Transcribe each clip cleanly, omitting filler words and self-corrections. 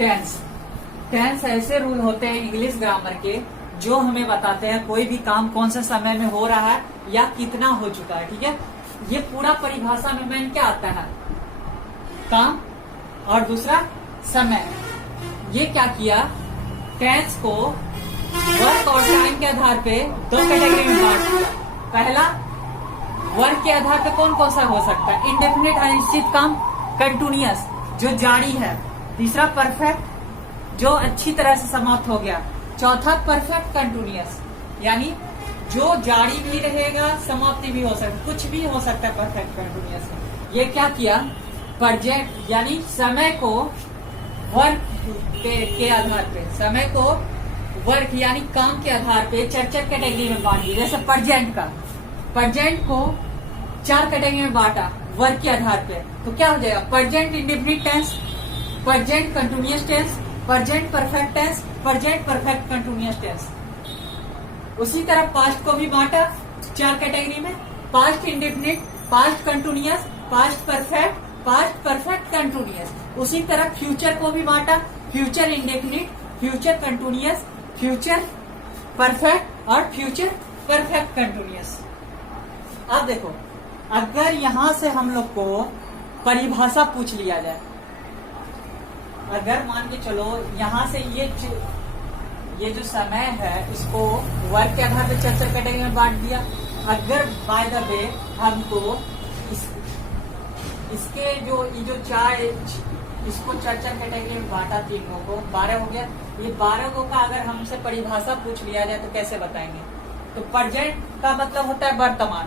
Tense. Tense ऐसे rule होते हैं इंग्लिश ग्रामर के जो हमें बताते हैं कोई भी काम कौन सा समय में हो रहा है या कितना हो चुका है। ठीक है, ये पूरा परिभाषा में मेन क्या आता है, काम और दूसरा समय। ये क्या किया, टेंस को वर्क और टाइम के आधार पे दो कैटेगरी में बांट दिया। पहला, वर्क के आधार पे कौन कौन सा हो सकता है, इंडेफिनिट अनिश्चित काम, कंटिन्यूअस जो जारी है। तीसरा, परफेक्ट जो अच्छी तरह से समाप्त हो गया। चौथा, परफेक्ट कंटिन्यूअस यानी जो जारी भी रहेगा समाप्ति भी हो सकती, कुछ भी हो सकता है परफेक्ट कंटिन्यूअस में। ये क्या किया, प्रेजेंट यानी समय को वर्क के आधार पे, समय को वर्क यानी काम के आधार पे चार कैटेगरी में बांट दी। जैसे प्रेजेंट को 4 कैटेगरी में बांटा वर्क के आधार पे, तो क्या हो जाएगा, present indefinite tense, present continuous tense, present perfect tense, present perfect continuous tense. उसी तरह पास्ट को भी बांटा 4 कैटेगरी में, past indefinite, past continuous, past perfect, past perfect continuous. उसी तरह फ्यूचर को भी बांटा, future indefinite, future continuous, future perfect और फ्यूचर परफेक्ट कंटिन्यूअस। अब देखो, अगर यहां से हम लोग को परिभाषा पूछ लिया जाए, अगर मान के चलो यहां से ये जो समय है इसको वर्क के आधार पर 4 कैटेगरी में बांट दिया। अगर बाय द वे हमको इसके जो 4 इसको 4 कैटेगरी में बांटा, तीनों को 12 हो गया। ये 12 को का अगर हमसे परिभाषा पूछ लिया जाए तो कैसे बताएंगे, तो प्रेजेंट का मतलब होता है वर्तमान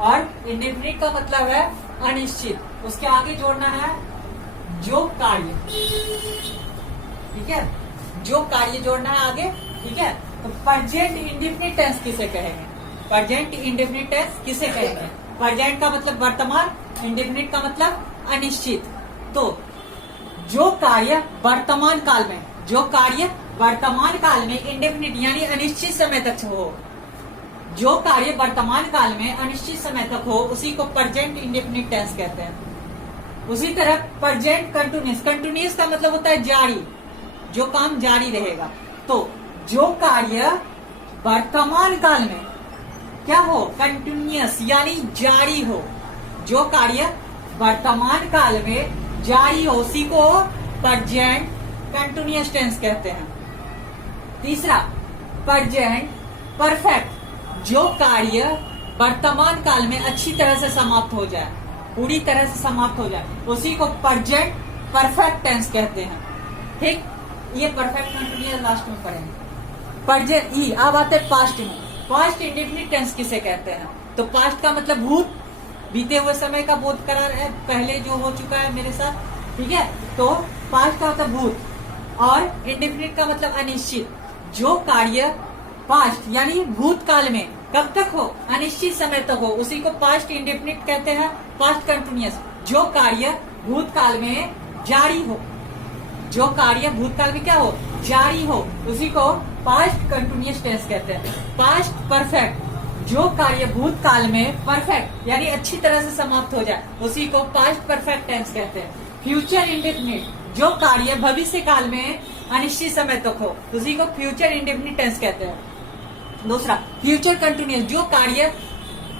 और इंडेफिनिट का मतलब है अनिश्चित। उसके आगे जोड़ना है जो कार्य, ठीक है, जो कार्य जोड़ना है आगे। ठीक है, तो प्रेजेंट इंडेफिनिट टेंस किसे कहेंगे, प्रेजेंट इंडेफिनिट टेंस किसे कहेंगे, प्रेजेंट का मतलब वर्तमान, इंडेफिनिट का मतलब अनिश्चित। तो जो कार्य वर्तमान काल में, जो कार्य वर्तमान काल में इंडेफिनिट यानी अनिश्चित समय तक हो, जो कार्य वर्तमान काल में अनिश्चित समय तक हो उसी को प्रेजेंट इंडेफिनिट टेंस कहते हैं। उसी तरह प्रेजेंट कंटिन्यूअस, कंटिन्यूअस का मतलब होता है जारी, जो काम जारी रहेगा। तो जो कार्य वर्तमान काल में क्या हो, कंटिन्यूअस यानी जारी हो, जो कार्य वर्तमान काल में जारी हो उसी को प्रेजेंट कंटिन्यूअस टेंस कहते हैं। तीसरा, प्रेजेंट परफेक्ट, जो कार्य वर्तमान काल में अच्छी तरह से समाप्त हो जाए, पूरी तरह से समाप्त हो जाए, उसी को प्रेजेंट परफेक्ट टेंस कहते हैं। ठीक, ये परफेक्ट कंटिन्यूअस लास्ट में पढ़ेंगे। प्रेजेंट अब आते हैं पास्ट में। पास्ट इंडेफिनिट टेंस किसे कहते हैं, तो पास्ट का मतलब भूत, बीते हुए समय का बोध करा है, पहले जो हो चुका है मेरे साथ। ठीक है, तो पास्ट का मतलब भूत और इंडेफिनिट का मतलब अनिश्चित। जो कार्य पास्ट यानी भूतकाल में कब तक हो, अनिश्चित समय तक हो, उसी को पास्ट इंडेफिनिट कहते हैं, पास्ट कंटिन्यूअस। जो कार्य भूतकाल में जारी हो, जो कार्य भूतकाल में क्या हो, जारी हो, उसी को पास्ट कंटिन्यूअस टेंस कहते हैं। पास्ट परफेक्ट, जो कार्य भूतकाल में परफेक्ट यानी अच्छी तरह से समाप्त हो जाए उसी को पास्ट परफेक्ट टेंस कहते हैं। फ्यूचर इंडेफिनिट, जो कार्य भविष्य काल में अनिश्चित समय तक हो उसी को फ्यूचर इंडेफिनिट टेंस कहते हैं। दूसरा, फ्यूचर कंटिन्यूअस, जो कार्य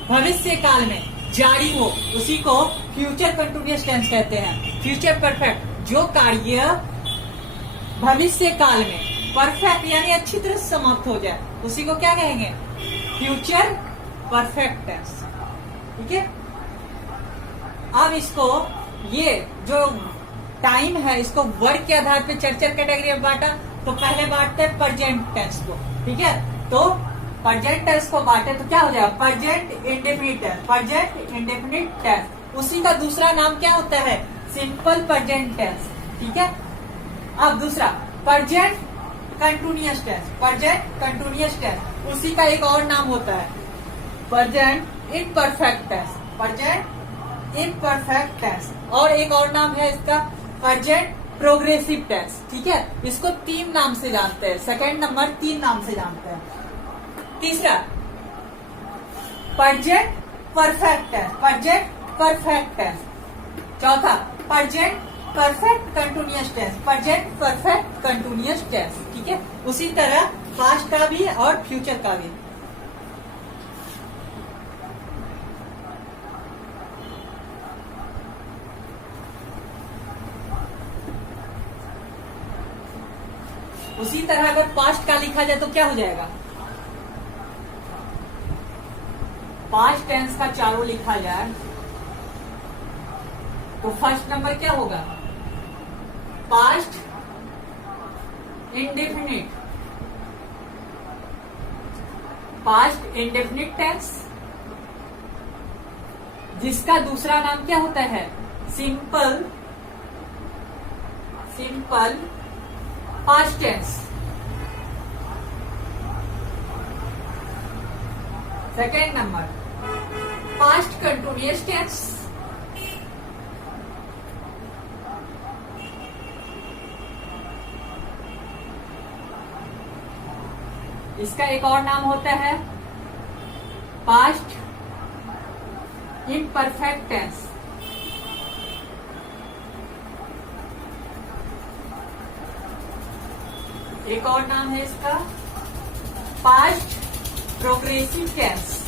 भविष्य काल में जारी हो उसी को फ्यूचर कंटिन्यूअस टेंस कहते हैं। फ्यूचर परफेक्ट, जो कार्य भविष्य काल में परफेक्ट यानी अच्छी तरह से समाप्त हो जाए उसी को क्या कहेंगे, फ्यूचर परफेक्ट टेंस। ठीक है, अब इसको ये जो टाइम है इसको वर्क के आधार पे 4 कैटेगरी में बांटा। तो पहले बांटते हैं प्रेजेंट टेंस को। ठीक है, तो प्रेजेंट टेंस को बांटे तो क्या हो जाएगा, present indefinite tense, present indefinite tense. उसी का दूसरा नाम क्या होता है, सिंपल प्रेजेंट टेंस। ठीक है, अब दूसरा present continuous tense, present continuous tense. उसी का एक और नाम होता है present imperfect tense, present imperfect tense. और एक और नाम है इसका प्रेजेंट प्रोग्रेसिव टेंस। ठीक है, इसको 3 नाम से जानते हैं, सेकंड नंबर 3 नाम से जानते हैं। तीसरा, present perfect tense, present perfect tense. चौथा, present perfect continuous tense, present perfect continuous tense, ठीक है। उसी तरह पास्ट का भी और फ्यूचर का भी। उसी तरह अगर पास्ट का लिखा जाए तो क्या हो जाएगा, पास्ट टेंस का चारों लिखा जाए तो फर्स्ट नंबर क्या होगा, past indefinite, past indefinite tense, जिसका दूसरा नाम क्या होता है, simple, simple past tense. Second number past continuous tense, इसका एक और नाम होता है पास्ट इम्परफेक्ट टेंस। एक और नाम है इसका पास्ट प्रोग्रेसिव टेंस।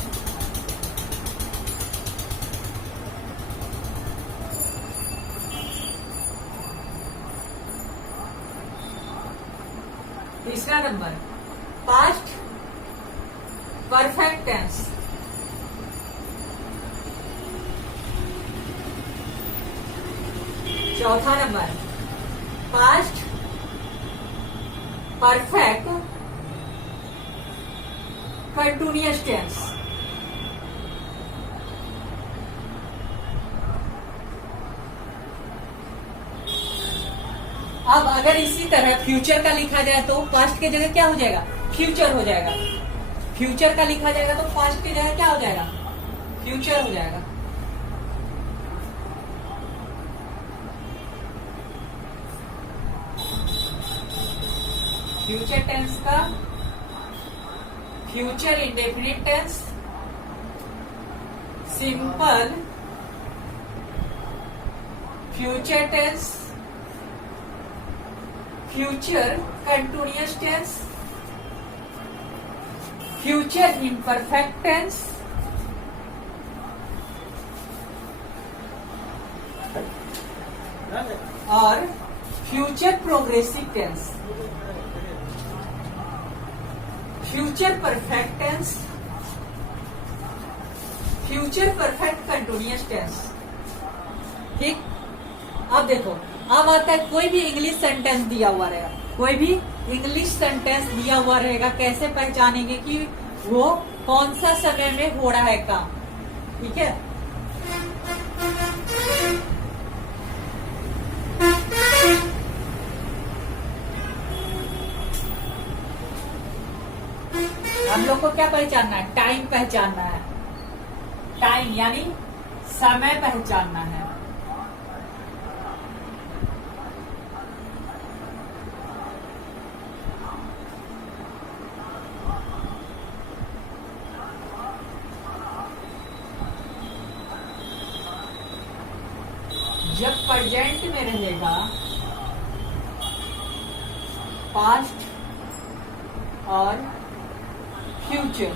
तीसरा नंबर पास्ट परफेक्ट टेंस। चौथा number past perfect continuous tense. अब अगर इसी तरह फ्यूचर का लिखा जाए तो पास्ट की जगह क्या हो जाएगा, फ्यूचर हो जाएगा। फ्यूचर का लिखा जाएगा तो पास्ट की जगह क्या हो जाएगा, फ्यूचर हो जाएगा। फ्यूचर टेंस का future indefinite tense, simple future tense, future continuous tense, future imperfect tense, और future progressive tense. Future perfect tense, future perfect continuous tense, ठीक। अब देखो, अब आता है कोई भी इंग्लिश सेंटेंस दिया हुआ रहेगा, कोई भी इंग्लिश सेंटेंस दिया हुआ रहेगा, कैसे पहचानेंगे कि वो कौन सा समय में हो रहा है काम, ठीक है। हम लोग को क्या पहचानना है, टाइम पहचानना है। टाइम यानी समय पहचानना है। जब प्रेजेंट में रहेगा पास्ट और फ्यूचर,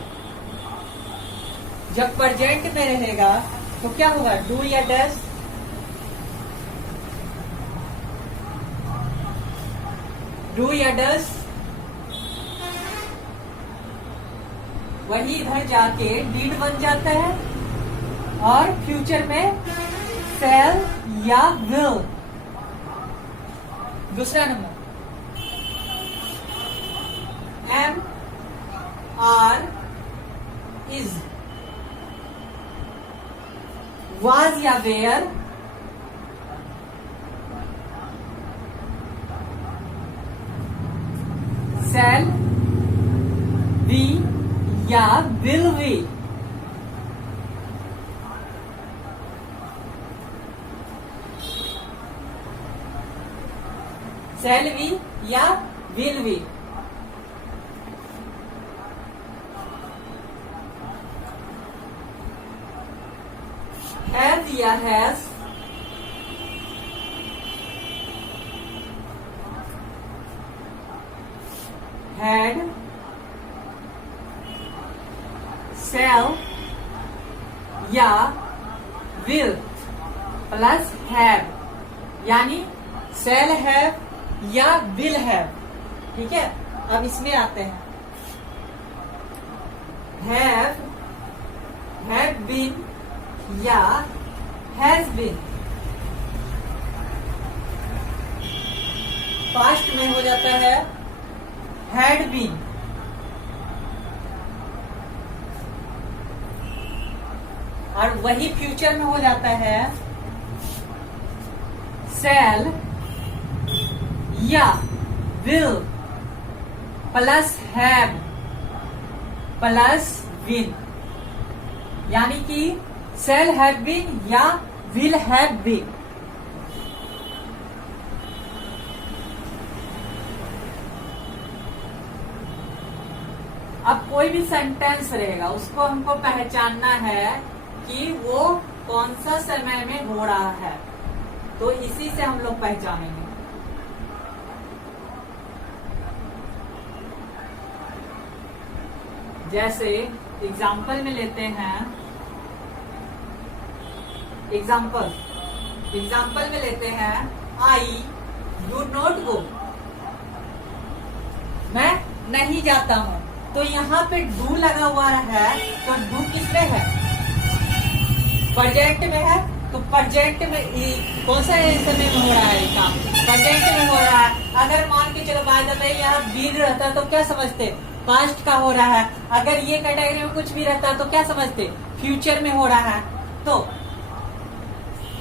जब प्रेजेंट में रहेगा तो क्या होगा, डू या डज, डू या डज, वही इधर जाके डीड बन जाता है, और फ्यूचर में शैल या विल। दूसरा नंबर एम आर इज, वाज या वेयर, शैल बी या विल बी। शैल बी या विल बी। हैज या हैज, हैड, shall या will प्लस हैव, यानी shall have या will have। ठीक है, अब इसमें आते हैं। have been या has been पास्ट में हो जाता है had been, और वही फ्यूचर में हो जाता है shall या will plus have plus will, यानी कि shall have been या will have been। अब कोई भी सेंटेंस रहेगा उसको हमको पहचानना है कि वो कौन सा समय में हो रहा है, तो इसी से हम लोग पहचानेंगे। जैसे एग्जाम्पल में लेते हैं, एग्जाम्पल में लेते हैं आई डू नॉट गो, मैं नहीं जाता हूं। तो यहाँ पे डू लगा हुआ है, तो डू किसमें है? प्रेजेंट में है। तो प्रेजेंट में कौन सा समय में हो रहा है ये काम? प्रेजेंट में हो रहा है। अगर मान के चलो बाय द वे यहाँ बीन रहता तो क्या समझते? पास्ट का हो रहा है। अगर ये कैटेगरी में कुछ भी रहता तो क्या समझते? फ्यूचर में हो रहा है। तो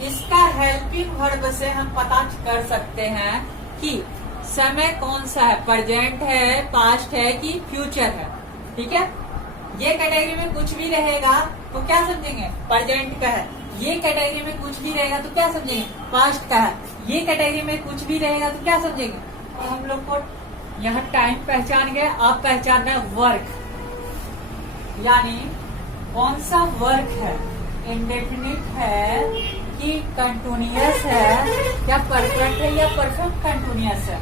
इसका हेल्पिंग वर्ब से हम पता कर सकते हैं कि समय कौन सा है, प्रेजेंट है, पास्ट है कि फ्यूचर है। ठीक है, ये कैटेगरी में कुछ भी रहेगा तो क्या समझेंगे? प्रेजेंट का है। ये कैटेगरी में कुछ भी रहेगा तो क्या समझेंगे? पास्ट का है। ये कैटेगरी में कुछ भी रहेगा तो क्या समझेंगे? तो हम लोग को यहाँ टाइम पहचान गए, अब पहचानना है वर्क, यानी कौन सा वर्क है, इंडेफिनिट है कि कंटिन्यूअस है, क्या परफेक्ट है या परफेक्ट कंटिन्यूअस है।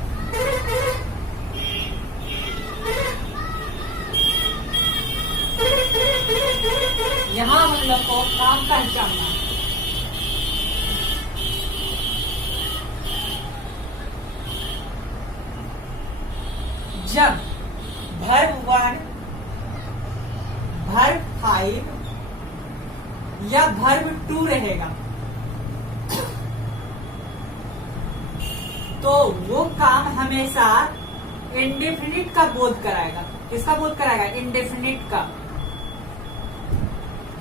यहाँ हम लोग को काम पहचानना है। जब वर्ब 1, वर्ब 5 या वर्ब 2 रहेगा तो वो काम हमेशा इंडेफिनिट का बोध कराएगा। किसका बोध कराएगा? इंडेफिनिट का।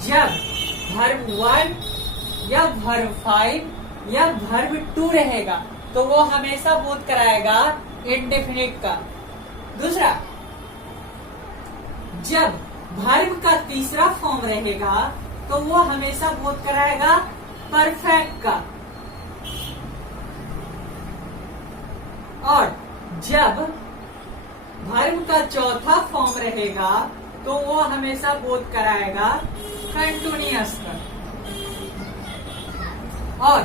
जब वर्ब 1 या वर्ब 5 या वर्ब 2 रहेगा तो वो हमेशा बोध कराएगा इंडेफिनिट का। दूसरा, जब वर्ब का तीसरा फॉर्म रहेगा तो वो हमेशा बोध कराएगा परफेक्ट का। और जब वर्ब का चौथा फॉर्म रहेगा तो वो हमेशा बोध कराएगा कंटिन्यूअस का। और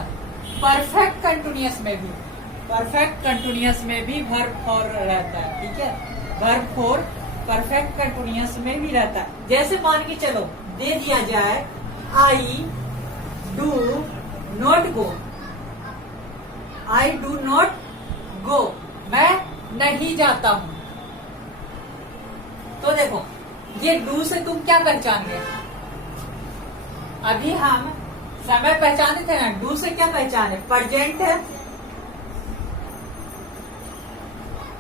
परफेक्ट कंटिन्यूअस में भी वर्ब 4 रहता है। ठीक है, वर्ब 4 परफेक्ट कंटिन्यूअस में भी रहता है। जैसे मान के चलो दे दिया जाए I do not go, I do not go, मैं नहीं जाता हूं। तो देखो ये डू से तुम क्या पहचान गए? अभी हम समय पहचाने थे ना, डू से क्या पहचाने? प्रेजेंट है।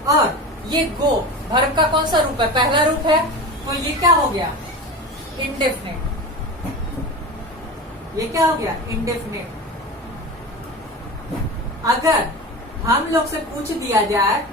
और ये गो वर्ब का कौन सा रूप है? पहला रूप है। तो ये क्या हो गया? इंडेफिनिट। ये क्या हो गया? इंडेफिनिट। अगर हम लोग से पूछ दिया जाए